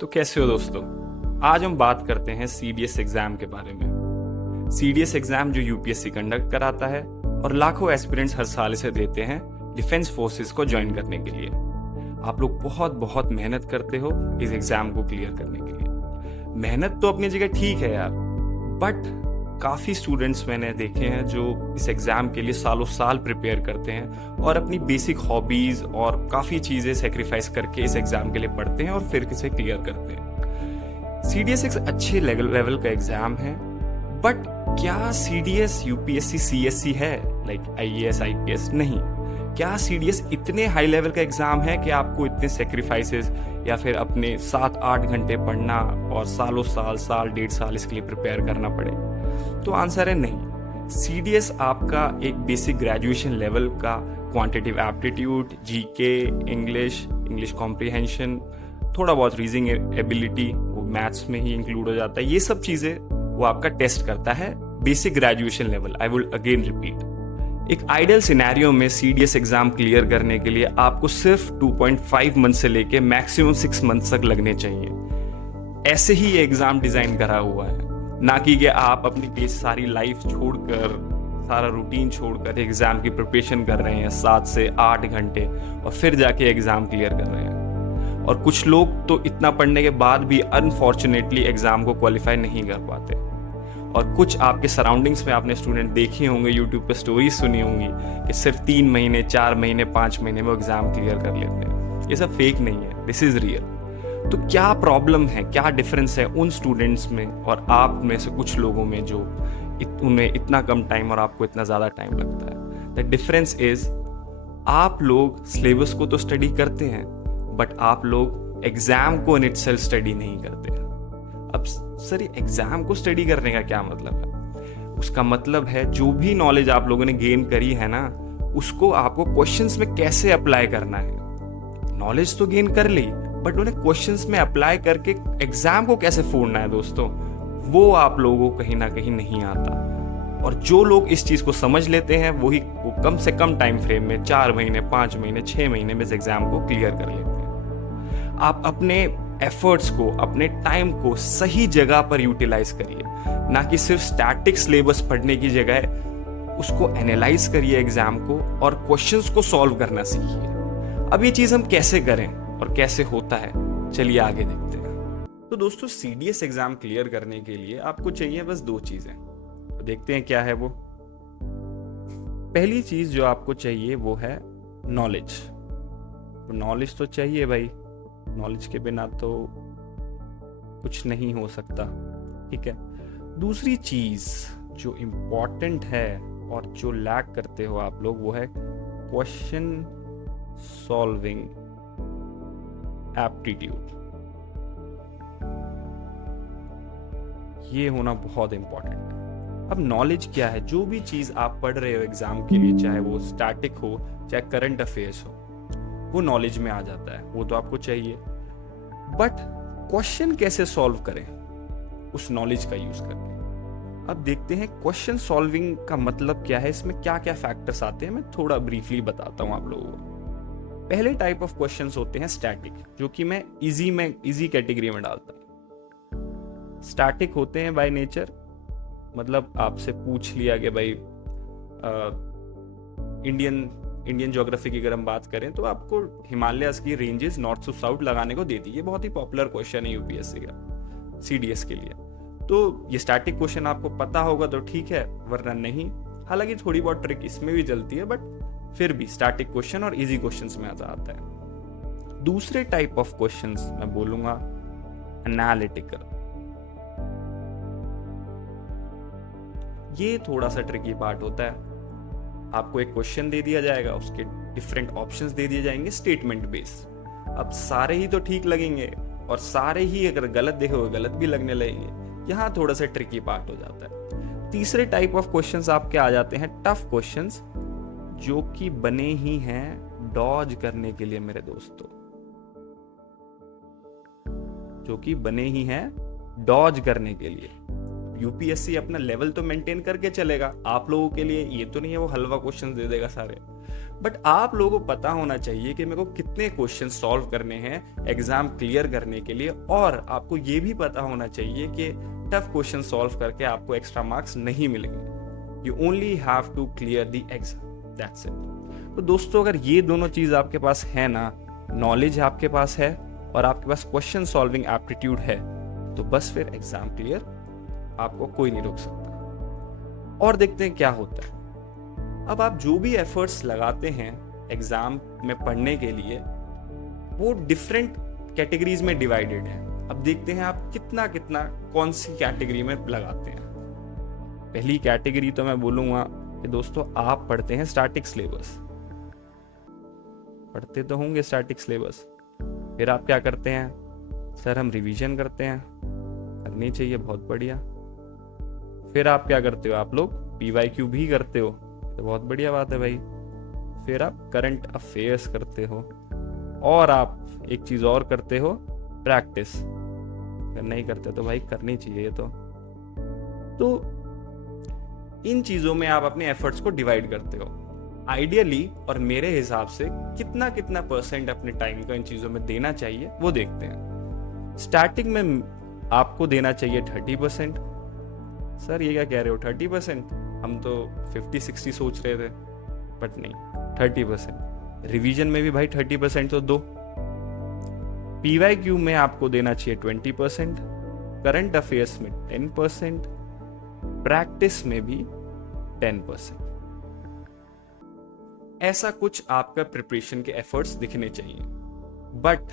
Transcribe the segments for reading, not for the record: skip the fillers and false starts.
तो कैसे हो दोस्तों। आज हम बात करते हैं सीडीएस एग्जाम के बारे में। सीडीएस एग्जाम जो यूपीएससी कंडक्ट कराता है और लाखों एस्पिरेंट्स हर साल इसे देते हैं डिफेंस फोर्सेस को ज्वाइन करने के लिए। आप लोग बहुत बहुत मेहनत करते हो इस एग्जाम को क्लियर करने के लिए। मेहनत तो अपनी जगह ठीक है यार, बट काफ़ी स्टूडेंट्स मैंने देखे हैं जो इस एग्ज़ाम के लिए सालों साल प्रिपेयर करते हैं और अपनी बेसिक हॉबीज़ और काफ़ी चीज़ें सेक्रीफाइस करके इस एग्ज़ाम के लिए पढ़ते हैं और फिर इसे क्लियर करते हैं। सीडीएस एक अच्छे लेवल का एग्ज़ाम है, बट क्या सीडीएस यूपीएससी सीएससी है, लाइक आईएएस आईपीएस? नहीं। क्या सीडीएस इतने हाई लेवल का एग्ज़ाम है कि आपको इतने सेक्रीफाइसेस या फिर अपने 7-8 घंटे पढ़ना और सालों साल डेढ़ साल इसके लिए प्रिपेयर करना पड़े? तो आंसर है नहीं। सीडीएस आपका एक बेसिक ग्रेजुएशन लेवल का quantitative aptitude, GK, English comprehension, थोड़ा बहुत रीजनिंग एबिलिटी, वो मैथ्स में ही इंक्लूड हो जाता है। ये सब चीज़ें वो आपका टेस्ट करता है, basic graduation level. I will again repeat, एक आइडियल सिनेरियो में सीडीएस एग्जाम क्लियर करने के लिए आपको सिर्फ 2.5 मंथ से लेके मैक्सिमम 6 मंथ तक लगने चाहिए। ऐसे ही ये एग्जाम डिजाइन करा हुआ है, ना कि आप अपनी सारी लाइफ छोड़कर, सारा रूटीन छोड़कर एग्जाम की प्रिपरेशन कर रहे हैं 7 से 8 घंटे और फिर जाके एग्जाम क्लियर कर रहे हैं। और कुछ लोग तो इतना पढ़ने के बाद भी अनफॉर्चुनेटली एग्जाम को क्वालिफाई नहीं कर पाते। और कुछ आपके सराउंडिंग्स में आपने स्टूडेंट देखे होंगे, यूट्यूब पे स्टोरीज सुनी होंगी कि सिर्फ 3 महीने, 4 महीने, 5 महीने में एग्जाम क्लियर कर लेते हैं। ये सब फेक नहीं है, दिस इज रियल। तो क्या प्रॉब्लम है, क्या डिफरेंस है उन स्टूडेंट्स में और आप में से कुछ लोगों में जो उन्हें इतना कम टाइम और आपको इतना ज़्यादा टाइम लगता है? द डिफरेंस इज, आप लोग सिलेबस को तो स्टडी करते हैं, बट आप लोग एग्जाम को इन इटसेल्फ स्टडी नहीं करते। अब सर, एग्जाम को स्टडी करने का क्या मतलब है? उसका मतलब है जो भी नॉलेज आप लोगों ने गेन करी है ना, उसको आपको क्वेश्चंस में कैसे अप्लाई करना है। नॉलेज तो गेन कर ली, बट उन्हें क्वेश्चंस में अप्लाई करके एग्जाम को कैसे फोड़ना है दोस्तों, वो आप लोगों को कहीं ना कहीं नहीं आता। और जो लोग इस चीज को समझ लेते हैं वो कम से कम टाइम फ्रेम में 4 महीने, 5 महीने, 6 महीने में इस एग्जाम को क्लियर कर लेते हैं। आप अपने एफर्ट्स को, अपने टाइम को सही जगह पर यूटिलाइज करिए, ना कि सिर्फ स्टैटिक सिलेबस पढ़ने की जगह उसको एनालाइज करिए एग्जाम को और क्वेश्चंस को सॉल्व करना सीखिए। अब ये चीज हम कैसे करें और कैसे होता है, चलिए आगे देखते हैं। तो दोस्तों, सीडीएस एग्जाम क्लियर करने के लिए आपको चाहिए बस 2 चीजें। तो देखते हैं क्या है वो। पहली चीज जो आपको चाहिए वो है नॉलेज। तो नॉलेज तो चाहिए भाई, नॉलेज के बिना तो कुछ नहीं हो सकता, ठीक है। दूसरी चीज जो इंपॉर्टेंट है और जो लैक करते हो आप लोग, वो है क्वेश्चन सॉल्विंग एप्टीट्यूड। ये होना बहुत इंपॉर्टेंट है। अब नॉलेज क्या है? जो भी चीज आप पढ़ रहे हो एग्जाम के लिए, चाहे वो स्टैटिक हो चाहे करंट अफेयर्स हो, वो नॉलेज में आ जाता है, वो तो आपको चाहिए। बट क्वेश्चन कैसे सॉल्व करें उस नॉलेज का यूज करके? अब देखते हैं क्वेश्चन सॉल्विंग का मतलब क्या है, इसमें क्या क्या फैक्टर्स आते हैं, मैं थोड़ा ब्रीफली बताता हूं आप लोगों को। पहले टाइप ऑफ क्वेश्चंस होते हैं स्टैटिक, जो कि मैं इजी कैटेगरी में डालता हूं। स्टैटिक होते हैं बाय नेचर, मतलब आपसे पूछ लिया कि भाई इंडियन ज्योग्राफी की अगर हम बात करें तो आपको हिमालयाज की रेंजेस नॉर्थ टू साउथ लगाने को दे दी। ये बहुत ही पॉपुलर क्वेश्चन है यूपीएससी का सीडीएस के लिए। तो ये स्टैटिक क्वेश्चन आपको पता होगा तो ठीक है, वरना नहीं। हालांकि थोड़ी बहुत ट्रिक इसमें भी चलती है, बट फिर भी स्टैटिक क्वेश्चन और इजी क्वेश्चंस में आता है। दूसरे टाइप ऑफ क्वेश्चंस मैं बोलूंगा एनालिटिकल। ये थोड़ा सा ट्रिकी पार्ट होता है। आपको एक क्वेश्चन दे दिया जाएगा, उसके डिफरेंट ऑप्शंस दे दिए जाएंगे स्टेटमेंट बेस। अब सारे ही तो ठीक लगेंगे और सारे ही अगर गलत देखोगे गलत भी लगने लगेंगे। यहाँ थोड़ा सा ट्रिकी पार्ट हो जाता है। तीसरे टाइप ऑफ क्वेश्चंस आपके आ जाते हैं टफ क्वेश्चंस, जो कि बने ही हैं डॉज करने के लिए मेरे दोस्तों, जो कि बने ही हैं डॉज करने के लिए। यूपीएससी अपना लेवल तो मेंटेन करके चलेगा, आप लोगों के लिए ये तो नहीं है वो हलवा क्वेश्चन दे देगा सारे, बट आप लोगों को पता होना चाहिए कि मेरे को कितने क्वेश्चन सॉल्व करने हैं एग्जाम क्लियर करने के लिए, और आपको ये भी पता होना चाहिए कि टफ क्वेश्चन सॉल्व करके आपको एक्स्ट्रा मार्क्स नहीं मिलेंगे। You only have to clear the exam, that's it. तो दोस्तों अगर ये दोनों चीज आपके पास है ना, नॉलेज आपके पास है और आपके पास क्वेश्चन सॉल्विंग एप्टीट्यूड है, तो बस फिर एग्जाम क्लियर आपको कोई नहीं रोक सकता। और देखते हैं क्या होता है। अब आप जो भी एफर्ट्स लगाते हैं एग्जाम में पढ़ने के लिए, वो डिफरेंट कैटेगरीज में डिवाइडेड है। अब देखते हैं आप कितना कितना कौन सी कैटेगरी में लगाते हैं। पहली कैटेगरी तो मैं बोलूंगा कि दोस्तों आप पढ़ते हैं स्टैटिक सिलेबस, पढ़ते तो होंगे स्टैटिक सिलेबस, फिर आप क्या करते हैं, सर हम रिवीजन करते हैं, करनी चाहिए, बहुत बढ़िया। फिर आप क्या करते हो, आप लोग पीवाईक्यू भी करते हो, तो बहुत बढ़िया बात है भाई। फिर आप करंट अफेयर्स करते हो, और आप एक चीज और करते हो, प्रैक्टिस। अगर नहीं करते तो भाई करनी चाहिए। तो इन चीजों में आप अपने एफर्ट्स को डिवाइड करते हो आइडियली, और मेरे हिसाब से कितना कितना परसेंट अपने टाइम को इन चीजों में देना चाहिए वो देखते हैं। स्टार्टिंग में आपको देना चाहिए 30%। सर ये क्या कह रहे हो 30%, हम तो 50-60 सोच रहे थे, बट नहीं 30%। रिवीजन में भी भाई 30% तो दो। पीवाईक्यू में आपको देना चाहिए 20%, करंट अफेयर्स में 10%, प्रैक्टिस में भी 10%। ऐसा कुछ आपका प्रिपरेशन के एफर्ट्स दिखने चाहिए। बट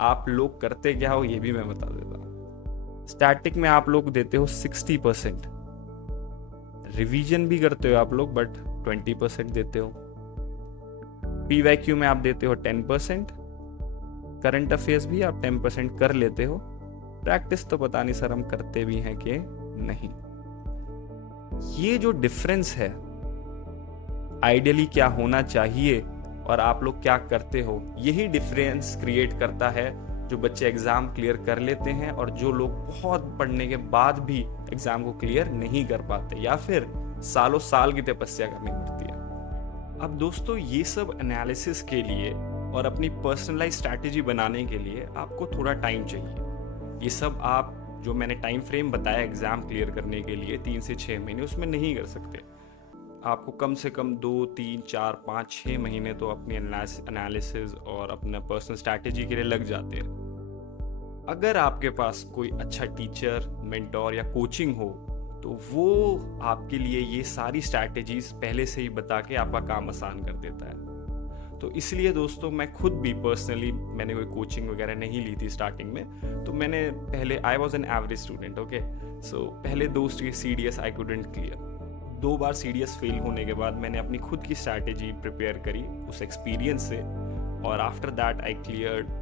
आप लोग करते क्या हो ये भी मैं बता देता हूं। स्टैटिक में आप लोग देते हो 60%, रिवीजन भी करते हो आप लोग बट 20% देते हो। पीवाईक्यू में आप देते हो 10%, करंट अफेयर्स भी आप 10% कर लेते हो। प्रैक्टिस तो पता नहीं सर हम करते भी हैं कि नहीं। ये जो डिफरेंस है आइडियली क्या होना चाहिए और आप लोग क्या करते हो, यही डिफरेंस क्रिएट करता है जो बच्चे एग्जाम क्लियर कर लेते हैं और जो लोग बहुत पढ़ने के बाद भी एग्जाम को क्लियर नहीं कर पाते या फिर सालों साल की तपस्या करनी पड़ती है। अब दोस्तों ये सब एनालिसिस के लिए और अपनी पर्सनलाइज स्ट्रैटेजी बनाने के लिए आपको थोड़ा टाइम चाहिए। ये सब आप जो मैंने टाइम फ्रेम बताया एग्जाम क्लियर करने के लिए 3 से 6 महीने, उसमें नहीं कर सकते। आपको कम से कम 2, 3, 4, 5, 6 महीने तो अपनी एनालिसिस और अपना पर्सनल स्ट्रैटेजी के लिए लग जाते हैं। अगर आपके पास कोई अच्छा टीचर, मेंटोर या कोचिंग हो तो वो आपके लिए ये सारी स्ट्रैटेजीज पहले से ही बता के आपका काम आसान कर देता है। तो इसलिए दोस्तों मैं खुद भी पर्सनली मैंने कोई कोचिंग वगैरह नहीं ली थी स्टार्टिंग में। तो मैंने पहले I was an average student, okay. So पहले 2 CDS आई कुडंट क्लियर। 2 बार CDS फेल होने के बाद मैंने अपनी खुद की स्ट्रैटेजी प्रिपेयर करी उस एक्सपीरियंस से, और after that I cleared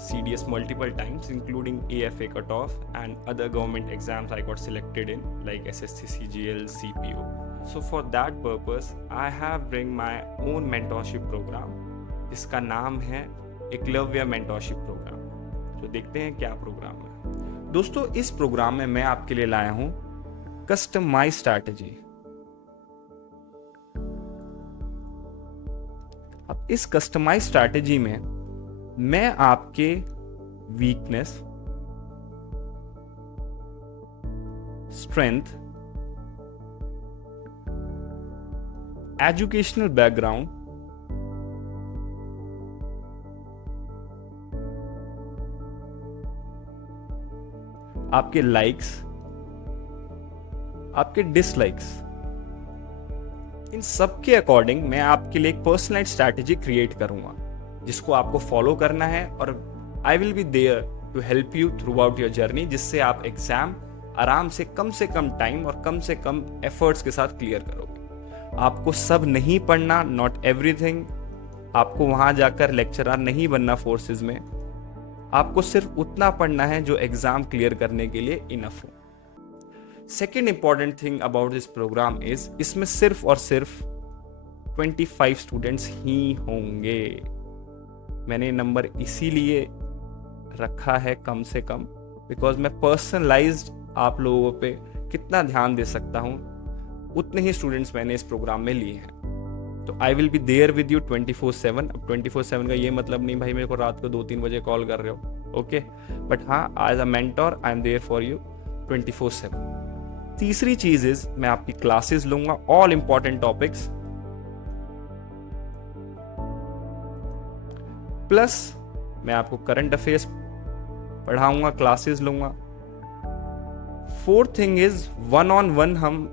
CDS multiple times including AFA cutoff and other government exams I got selected in like SSC, CGL, CPO. So for that purpose I have bring my own mentorship program जिसका नाम है Eklavya mentorship programme. तो देखते हैं क्या programme है। दोस्तों इस प्रोग्राम में मैं आपके लिए लाया हूं कस्टमाइज स्ट्रैटेजी। अब इस कस्टमाइज स्ट्रैटेजी में मैं आपके वीकनेस, स्ट्रेंथ, एजुकेशनल बैकग्राउंड, आपके लाइक्स, आपके डिसलाइक्स, इन सब के अकॉर्डिंग मैं आपके लिए एक पर्सनलाइज्ड स्ट्रैटेजी क्रिएट करूंगा जिसको आपको फॉलो करना है, और I will be there to help you throughout your journey, जिससे आप एग्जाम आराम से कम टाइम और कम से कम एफर्ट्स के साथ क्लियर करोगे। आपको सब नहीं पढ़ना, नॉट एवरीथिंग। आपको वहां जाकर लेक्चरर नहीं बनना फोर्सेज में। आपको सिर्फ उतना पढ़ना है जो एग्जाम क्लियर करने के लिए इनफ हो। Second important thing about this program is, इसमें सिर्फ और सिर्फ 25 स्टूडेंट्स ही होंगे। मैंने नंबर इसीलिए रखा है कम से कम बिकॉज मैं पर्सनलाइज्ड आप लोगों पे कितना ध्यान दे सकता हूँ, उतने ही स्टूडेंट्स मैंने इस प्रोग्राम में लिए हैं। तो I will be there with you 24/7। अब 24/7 का ये मतलब नहीं भाई मेरे को रात को 2-3 बजे कॉल कर रहे हो, ओके, बट हाँ, as a mentor I am there for you 24/7। तीसरी चीज इज मैं आपकी क्लासेस लूंगा, ऑल इंपॉर्टेंट टॉपिक्स, प्लस मैं आपको करंट अफेयर्स पढ़ाऊंगा, क्लासेस लूंगा। फोर्थ थिंग इज 1-on-1 हम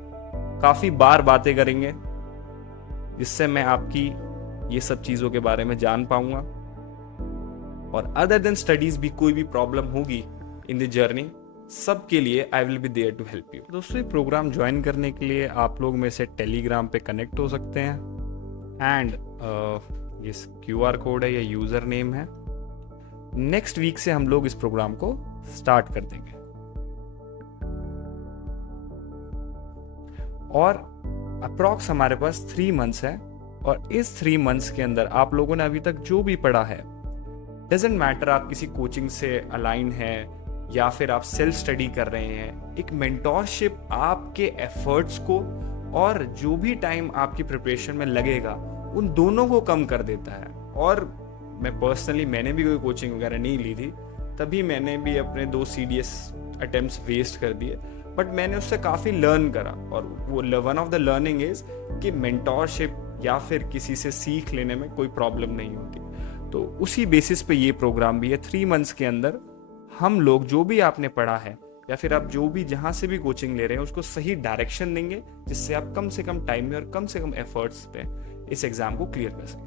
काफी बार बातें करेंगे, जिससे मैं आपकी ये सब चीजों के बारे में जान पाऊंगा। और अदर देन स्टडीज भी कोई भी प्रॉब्लम होगी इन द जर्नी, सबके लिए I will be there to help you. दोस्तों, ये प्रोग्राम ज्वाइन करने के लिए आप लोग में से टेलीग्राम पे कनेक्ट हो सकते हैं, एंड ये QR कोड है, ये यूजर नेम है। नेक्स्ट वीक से हम लोग इस प्रोग्राम को स्टार्ट कर देंगे, और अप्रॉक्स हमारे पास 3 मंथ्स है, और इस 3 मंथ्स के अंदर आप लोगों ने अभी तक जो भी पढ़ा है, डजेंट मैटर आप किसी कोचिंग से अलाइन है या फिर आप सेल्फ स्टडी कर रहे हैं, एक मेंटोरशिप आपके एफर्ट्स को और जो भी टाइम आपकी प्रिपरेशन में लगेगा उन दोनों को कम कर देता है। और मैं पर्सनली, मैंने भी कोई कोचिंग वगैरह नहीं ली थी, तभी मैंने भी अपने 2 CDS अटेम्प्ट्स वेस्ट कर दिए, बट मैंने उससे काफ़ी लर्न करा। और वो one of the learning is कि मेंटोरशिप या फिर किसी से सीख लेने में कोई प्रॉब्लम नहीं होती। तो उसी बेसिस पे ये प्रोग्राम भी है। 3 मंथ्स के अंदर हम लोग जो भी आपने पढ़ा है या फिर आप जो भी जहाँ से भी कोचिंग ले रहे हैं उसको सही डायरेक्शन देंगे, जिससे आप कम से कम टाइम में और कम से कम एफर्ट्स पे इस एग्जाम को क्लियर कर सकें।